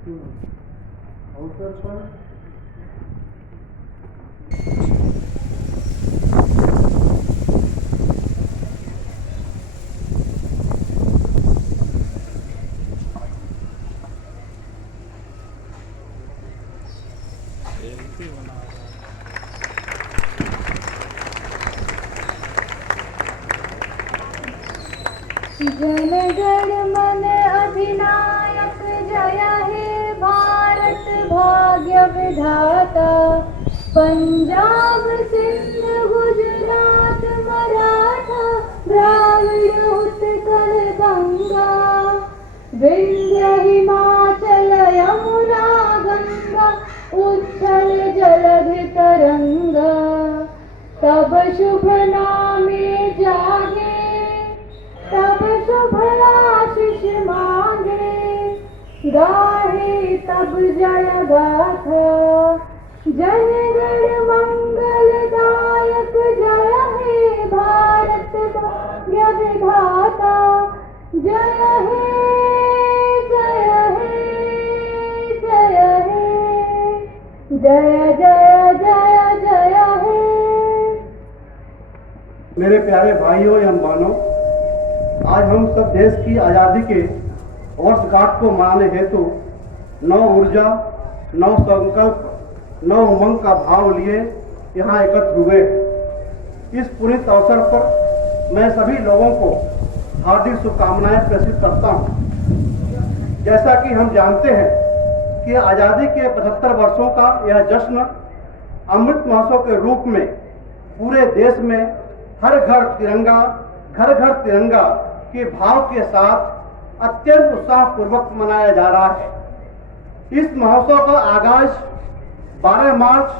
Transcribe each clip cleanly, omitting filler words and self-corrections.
और अच्छा है। जन गण मन अधिनायक जय हे भारत भाग्य विधाता। पंजाब सिंध गुजरात मराठा द्राविड़ उत्कल गंगा। विंध्य हिमाचल यमुना गंगा उच्छल जलधि तरंगा। तब शुभ नामे जागे तब शुभ आशीष मांगे। गाहे तब जय गाथा जन गण मंगलदायक जय हे भारत भाग्य विधाता। जय हे जय हे जय हे जय जय जय जय हे। मेरे प्यारे भाइयों एवं बहनों, आज हम सब देश की आज़ादी के वर्षगांठ को मनाने हेतु नव ऊर्जा, नव संकल्प, नव उमंग का भाव लिए यहाँ एकत्र हुए हैं। इस पुनीत अवसर पर मैं सभी लोगों को हार्दिक शुभकामनाएं प्रेषित करता हूँ। जैसा कि हम जानते हैं कि आज़ादी के 75 वर्षों का यह जश्न अमृत महोत्सव के रूप में पूरे देश में हर घर तिरंगा के भाव के साथ अत्यंत उत्साहपूर्वक मनाया जा रहा है। इस महोत्सव का आगाज 12 मार्च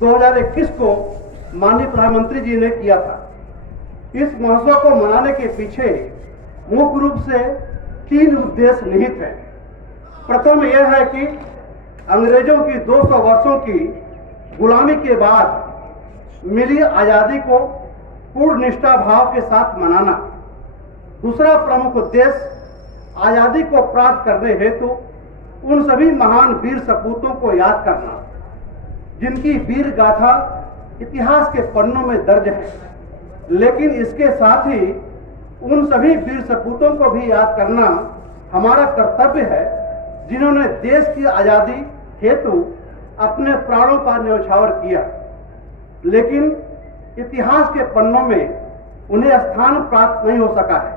2021 को माननीय प्रधानमंत्री जी ने किया था। इस महोत्सव को मनाने के पीछे मुख्य रूप से 3 उद्देश्य निहित हैं। प्रथम यह है कि अंग्रेजों की 200 वर्षों की गुलामी के बाद मिली आज़ादी को पूर्ण निष्ठा भाव के साथ मनाना। दूसरा प्रमुख उद्देश्य आज़ादी को प्राप्त करने हेतु उन सभी महान वीर सपूतों को याद करना जिनकी वीर गाथा इतिहास के पन्नों में दर्ज है, लेकिन इसके साथ ही उन सभी वीर सपूतों को भी याद करना हमारा कर्तव्य है जिन्होंने देश की आज़ादी हेतु अपने प्राणों का न्यौछावर किया, लेकिन इतिहास के पन्नों में उन्हें स्थान प्राप्त नहीं हो सका है।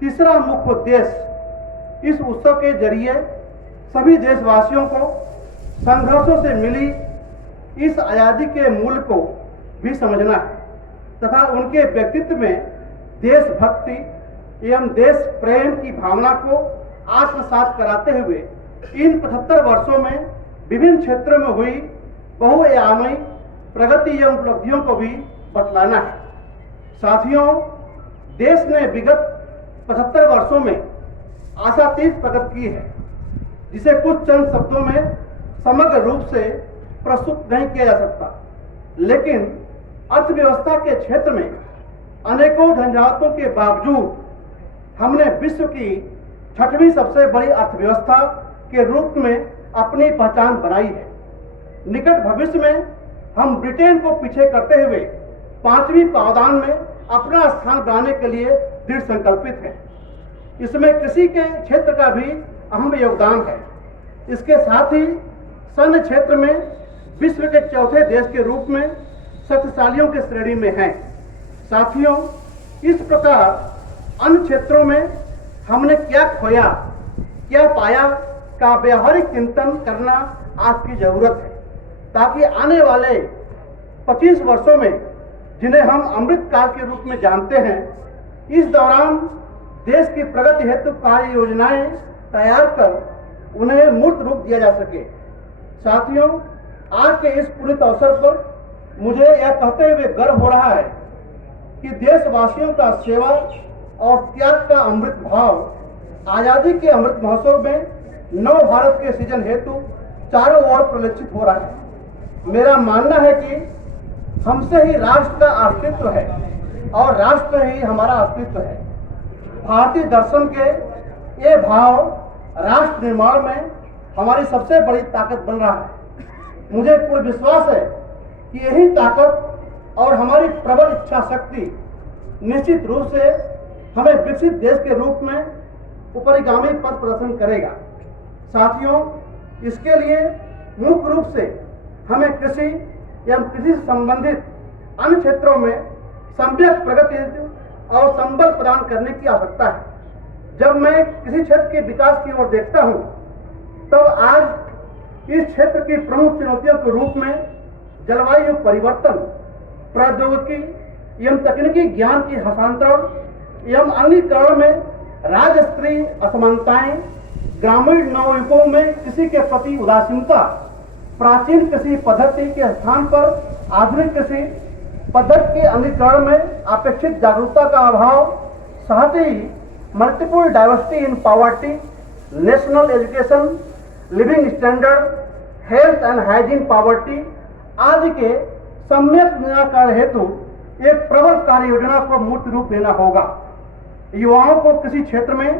तीसरा मुख्य उद्देश्य इस उत्सव के जरिए सभी देशवासियों को संघर्षों से मिली इस आज़ादी के मूल्य को भी समझना है तथा उनके व्यक्तित्व में देशभक्ति एवं देश प्रेम की भावना को आत्मसात कराते हुए इन 75 वर्षों में विभिन्न क्षेत्रों में हुई बहुआयामी प्रगति एवं उपलब्धियों को भी बतलाना है। साथियों, देश ने विगत 75 वर्षों में आशातीत प्रगति की है जिसे कुछ चंद शब्दों में समग्र रूप से प्रस्तुत नहीं किया जा सकता, लेकिन अर्थव्यवस्था के क्षेत्र में अनेकों झंझावातों के बावजूद हमने विश्व की 6वीं सबसे बड़ी अर्थव्यवस्था के रूप में अपनी पहचान बनाई है। निकट भविष्य में हम ब्रिटेन को पीछे करते हुए 5वीं पावदान में अपना स्थान बनाने के लिए दृढ़ संकल्पित है। इसमें कृषि के क्षेत्र का भी अहम योगदान है। इसके साथ ही सैन्य क्षेत्र में विश्व के चौथे देश के रूप में शक्तिशालियों की श्रेणी में हैं। साथियों, इस प्रकार अन्य क्षेत्रों में हमने क्या खोया, क्या पाया का व्यावहारिक चिंतन करना आपकी जरूरत है, ताकि आने वाले 25 वर्षों में जिन्हें हम अमृत काल के रूप में जानते हैं, इस दौरान देश की प्रगति हेतु कार्य योजनाएं तैयार कर उन्हें मूर्त रूप दिया जा सके। साथियों, आज के इस पुनीत अवसर पर मुझे यह कहते हुए गर्व हो रहा है कि देशवासियों का सेवा और त्याग का अमृत भाव आज़ादी के अमृत महोत्सव में नव भारत के सृजन हेतु चारों ओर प्रलक्षित हो रहा है। मेरा मानना है कि हमसे ही राष्ट्र का अस्तित्व है और राष्ट्र ही हमारा अस्तित्व है। भारतीय दर्शन के ये भाव राष्ट्र निर्माण में हमारी सबसे बड़ी ताकत बन रहा है। मुझे पूर्ण विश्वास है कि यही ताकत और हमारी प्रबल इच्छा शक्ति निश्चित रूप से हमें विकसित देश के रूप में उपरिगामी पथ प्रदर्शन करेगा। साथियों, इसके लिए मुख्य रूप से हमें कृषि एवं कृषि से संबंधित अन्य क्षेत्रों में सम्यक प्रगति और संबल प्रदान करने की आवश्यकता है। जब मैं किसी क्षेत्र के विकास की ओर देखता हूं, तब आज इस क्षेत्र की प्रमुख चुनौतियों के रूप में जलवायु परिवर्तन, प्रौद्योगिकी एवं तकनीकी ज्ञान की हस्तांतरण एवं अन्य कारणों में राज्य स्तरीय असमानताएं, ग्रामीण नवयुगों में कृषि के प्रति उदासीनता, प्राचीन कृषि पद्धति के स्थान पर आधुनिक कृषि पद्धति के अनुकरण में अपेक्षित जागरूकता का अभाव, साथ ही multiple diversity in poverty, national education, living standard, health and hygiene poverty आदि के सम्यक निराकरण हेतु एक प्रबल कार्य योजना को मूर्त रूप देना होगा। युवाओं को कृषि क्षेत्र में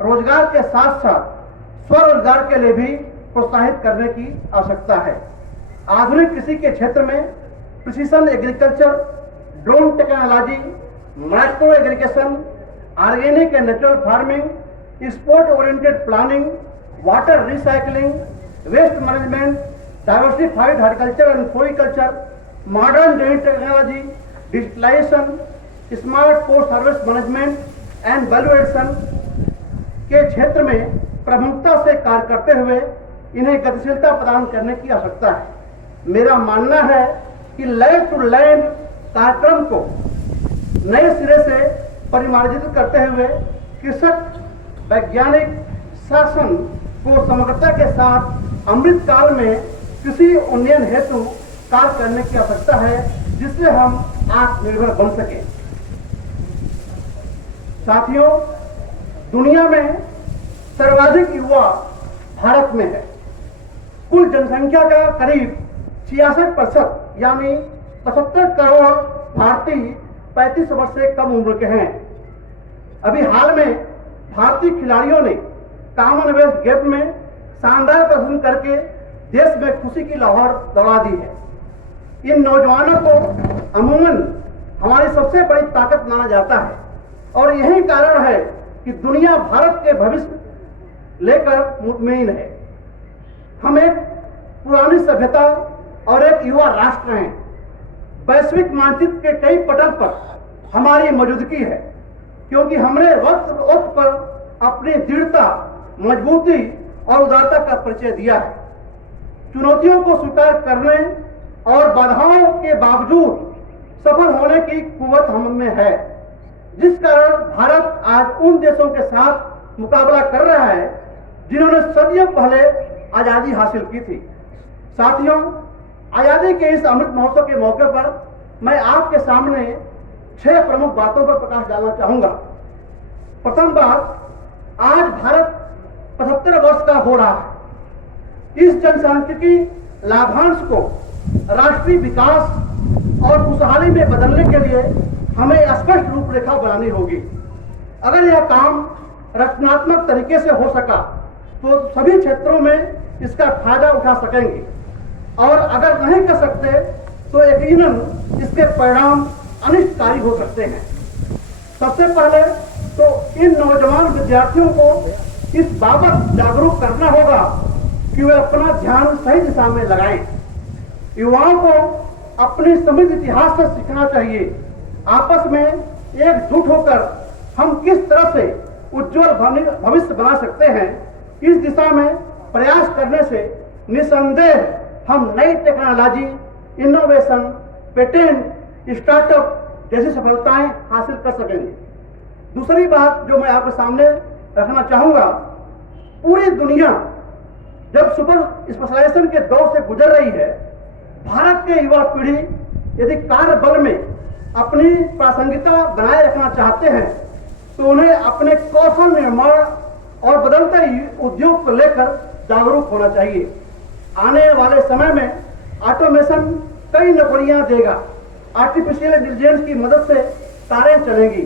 रोजगार के साथ साथ स्वरोजगार के लिए भी प्रोत्साहित करने की आवश्यकता है। आधुनिक कृषि के क्षेत्र में precision agriculture, drone technology, micro aggregation, organic and natural farming, sport oriented planning, water recycling, waste management, diversified horticulture and floriculture, modern drainage technology, digitalisation, smart post harvest management and value addition के क्षेत्र में प्रमुखता से कार्य करते हुए इन्हें गतिशीलता प्रदान करने की आवश्यकता है। मेरा मानना है कि लैंड टू लैंड कार्यक्रम को नए सिरे से परिमार्जित करते हुए कृषक वैज्ञानिक शासन को समग्रता के साथ अमृत काल में कृषि उन्नयन हेतु कार्य करने की आवश्यकता है, जिससे हम आत्मनिर्भर बन सके। साथियों, दुनिया में सर्वाधिक युवा भारत में है। कुल जनसंख्या का करीब 66% यानी 75 करोड़ भारतीय 35 वर्ष से कम उम्र के हैं। अभी हाल में भारतीय खिलाड़ियों ने कॉमनवेल्थ गेम में शानदार प्रदर्शन करके देश में खुशी की लहर दौड़ा दी है। इन नौजवानों को अमूमन हमारी सबसे बड़ी ताकत माना जाता है और यही कारण है कि दुनिया भारत के भविष्य लेकर मुतमईन है। हम एक पुरानी सभ्यता और एक युवा राष्ट्र हैं। वैश्विक मानचित्र के कई पटल पर हमारी मौजूदगी है, क्योंकि हमने वक्त वक्त पर अपनी दृढ़ता, मजबूती और उदारता का परिचय दिया है। चुनौतियों को स्वीकार करने और बाधाओं के बावजूद सफल होने की कुव्वत हम में है, जिस कारण भारत आज उन देशों के साथ मुकाबला कर रहा है जिन्होंने सदियों पहले आजादी हासिल की थी। साथियों, आजादी के इस अमृत महोत्सव के मौके पर मैं आपके सामने 6 प्रमुख बातों पर प्रकाश डालना चाहूंगा। प्रथम बात, आज भारत 75 वर्ष का हो रहा है। इस जनसांख्यिकी लाभांश को राष्ट्रीय विकास और खुशहाली में बदलने के लिए हमें स्पष्ट रूपरेखा बनानी होगी। अगर यह काम रचनात्मक तरीके से हो सका तो सभी क्षेत्रों में इसका फायदा उठा सकेंगे, और अगर नहीं कर सकते तो यकीनन इसके परिणाम अनिष्टकारी हो सकते हैं। सबसे पहले तो इन नौजवान विद्यार्थियों को इस बाबत जागरूक करना होगा कि वे अपना ध्यान सही दिशा में लगाएं। युवाओं को अपने समृद्ध इतिहास से सीखना चाहिए। आपस में एकजुट होकर हम किस तरह से उज्जवल भविष्य बना सकते हैं, इस दिशा में प्रयास करने से निसंदेह हम नई टेक्नोलॉजी, इनोवेशन, पेटेंट, स्टार्टअप जैसी सफलताएं हासिल कर सकेंगे। दूसरी बात जो मैं आपके सामने रखना चाहूंगा, पूरी दुनिया जब सुपर स्पेशलाइजेशन के दौर से गुजर रही है, भारत के युवा पीढ़ी यदि कार्य बल में अपनी प्रासंगिकता बनाए रखना चाहते हैं तो उन्हें अपने कौशल निर्माण और बदलते उद्योग को लेकर जागरूक होना चाहिए। आने वाले समय में ऑटोमेशन कई नौकरियां देगा। आर्टिफिशियल इंटेलिजेंस की मदद से कारें चलेंगी,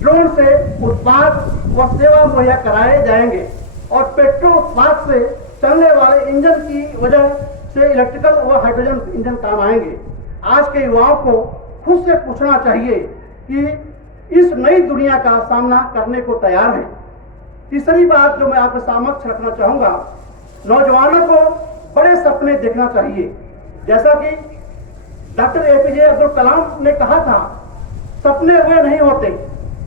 ड्रोन से उत्पाद व सेवा मुहैया कराए जाएंगे और पेट्रोल उत्पाद से चलने वाले इंजन की वजह से इलेक्ट्रिकल व हाइड्रोजन इंजन काम आएंगे। आज के युवाओं को खुद से पूछना चाहिए कि इस नई दुनिया का सामना करने को तैयार है। तीसरी बात जो मैं आपके समक्ष रखना चाहूंगा, नौजवानों को बड़े सपने देखना चाहिए। जैसा कि डॉक्टर एपीजे अब्दुल कलाम ने कहा था, सपने वे नहीं होते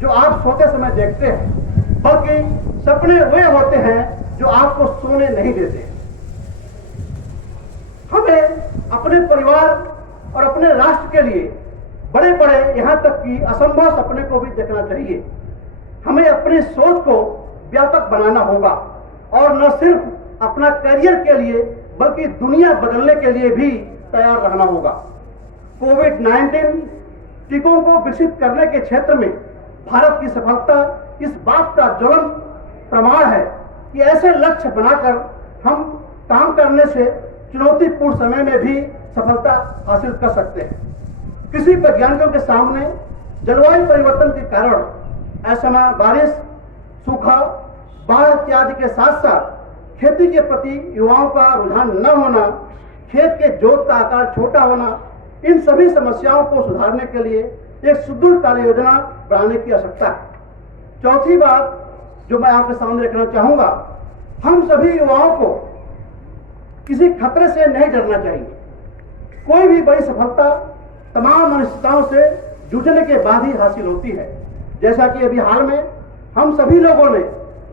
जो आप सोते समय देखते हैं, बल्कि सपने वे होते हैं जो आपको सोने नहीं देते। हमें अपने परिवार और अपने राष्ट्र के लिए बड़े बड़े, यहां तक कि असंभव सपने को भी देखना चाहिए। हमें अपनी सोच को व्यापक बनाना होगा और न सिर्फ अपना करियर के लिए बल्कि दुनिया बदलने के लिए भी तैयार रहना होगा। कोविड-19 टीकों को विकसित करने के क्षेत्र में भारत की सफलता इस बात का ज्वलंत प्रमाण है कि ऐसे लक्ष्य बनाकर हम काम करने से चुनौतीपूर्ण समय में भी सफलता हासिल कर सकते हैं। कृषि वैज्ञानिकों के सामने जलवायु परिवर्तन के कारण असमय बारिश, सूखा, बाढ़ इत्यादि के साथ साथ खेती के प्रति युवाओं का रुझान न होना, खेत के जोत का आकार छोटा होना, इन सभी समस्याओं को सुधारने के लिए एक सुदृढ़ कार्य योजना बनाने की आवश्यकता है। चौथी बात जो मैं आपके सामने रखना चाहूंगा, हम सभी युवाओं को किसी खतरे से नहीं डरना चाहिए। कोई भी बड़ी सफलता तमाम अनिश्चितताओं से जूझने के बाद ही हासिल होती है। जैसा कि अभी हाल में हम सभी लोगों ने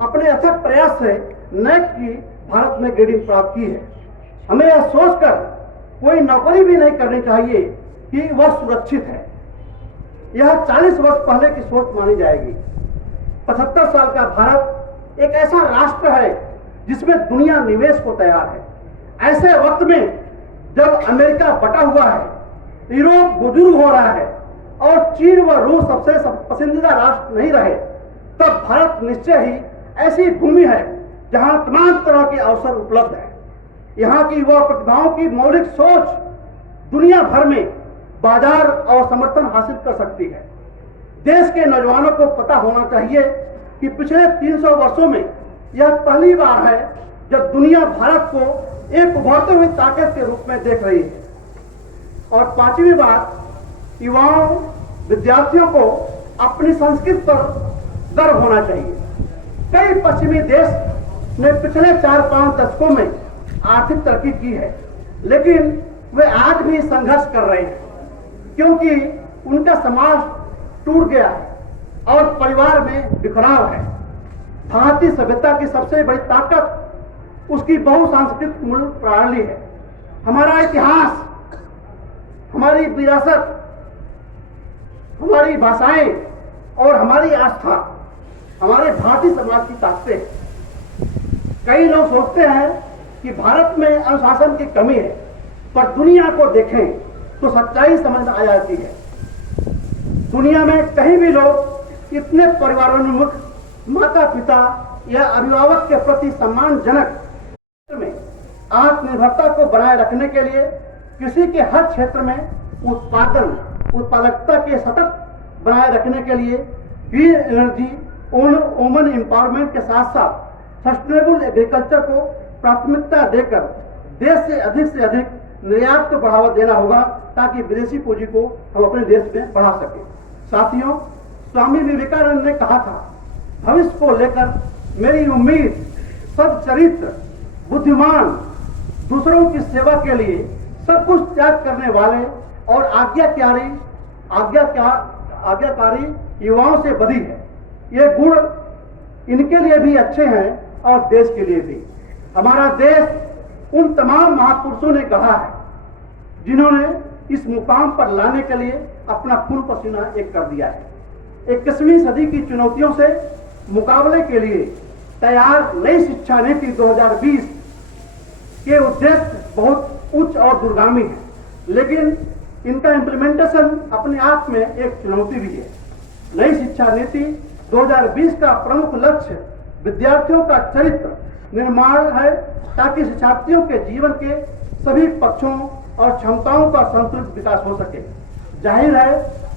अपने अथक प्रयास से NAC की भारत में ग्रेडिंग प्राप्त की है। हमें यह सोचकर कोई नौकरी भी नहीं करनी चाहिए कि वह सुरक्षित है। यह 40 वर्ष पहले की सोच मानी जाएगी। 75 साल का भारत एक ऐसा राष्ट्र है जिसमें दुनिया निवेश को तैयार है। ऐसे वक्त में जब अमेरिका बटा हुआ है, यूरोप बुजुर्ग हो रहा है और चीन व रूस सबसे पसंदीदा राष्ट्र नहीं रहे, तब भारत निश्चय ही ऐसी भूमि है जहां तमाम तरह के अवसर उपलब्ध है। यहाँ की युवा प्रतिभाओं की मौलिक सोच दुनिया भर में बाजार और समर्थन हासिल कर सकती है। देश के नौजवानों को पता होना चाहिए कि पिछले 300 वर्षों में यह पहली बार है जब दुनिया भारत को एक उभरते हुई ताकत के रूप में देख रही है। और पांचवी बात, युवाओं, विद्यार्थियों को अपनी संस्कृति पर गर्व होना चाहिए। कई पश्चिमी देश ने पिछले 4-5 दशकों में आर्थिक तरक्की की है, लेकिन वे आज भी संघर्ष कर रहे हैं क्योंकि उनका समाज टूट गया है और परिवार में बिखराव है। भारतीय सभ्यता की सबसे बड़ी ताकत उसकी बहुसांस्कृतिक मूल प्रणाली है। हमारा इतिहास, हमारी विरासत, हमारी भाषाएं और हमारी आस्था हमारे भारतीय समाज की ताकतें हैं। कई लोग सोचते हैं कि भारत में अनुशासन की कमी है, पर दुनिया को देखें तो सच्चाई समझ आ जाती है। दुनिया में कहीं भी लोग इतने परिवारोन्मुख, माता पिता या अभिभावक के प्रति सम्मानजनक में आत्मनिर्भरता को बनाए रखने के लिए कृषि के हर क्षेत्र में उत्पादकता के सतत बनाए रखने के लिए ग्रीन एनर्जी, वुमन एम्पावरमेंट के साथ साथ सस्टेनेबल एग्रीकल्चर को प्राथमिकता देकर देश से अधिक निर्यात को बढ़ावा देना होगा ताकि विदेशी पूंजी को हम अपने देश में बढ़ा सकें। साथियों, स्वामी विवेकानंद ने कहा था, भविष्य को लेकर मेरी उम्मीद सच्चरित्र, बुद्धिमान, दूसरों की सेवा के लिए सब कुछ त्याग करने वाले और आज्ञाकारी युवाओं से बधी है। ये गुण इनके लिए भी अच्छे हैं और देश के लिए भी। हमारा देश उन तमाम महापुरुषों ने कहा है जिन्होंने इस मुकाम पर लाने के लिए अपना खून पसीना एक कर दिया है। 21वीं सदी की चुनौतियों से मुकाबले के लिए तैयार नई शिक्षा नीति 2020 के उद्देश्य बहुत उच्च और दूरगामी है, लेकिन इनका इम्प्लीमेंटेशन अपने आप में एक चुनौती भी है। नई शिक्षा नीति 2020 का प्रमुख लक्ष्य विद्यार्थियों का चरित्र निर्माण है ताकि शिक्षार्थियों के जीवन के सभी पक्षों और क्षमताओं का संतुलित विकास हो सके। जाहिर है,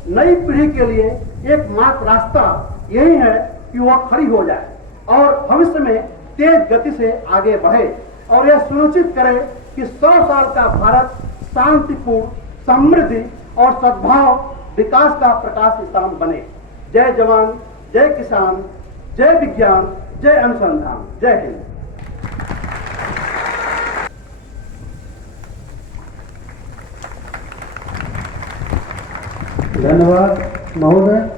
नई पीढ़ी के लिए एकमात्र रास्ता यही है कि वह खड़ी हो जाए और भविष्य में तेज गति से आगे बढ़े। और यह सुनिश्चित करे कि 100 साल का भारत शांतिपूर्ण, समृद्धि और सद्भाव विकास का प्रकाश स्तंभ बने। जय जवान, जय किसान, जय विज्ञान, जय अनुसंधान। जय हिंद। धन्यवाद महोदय।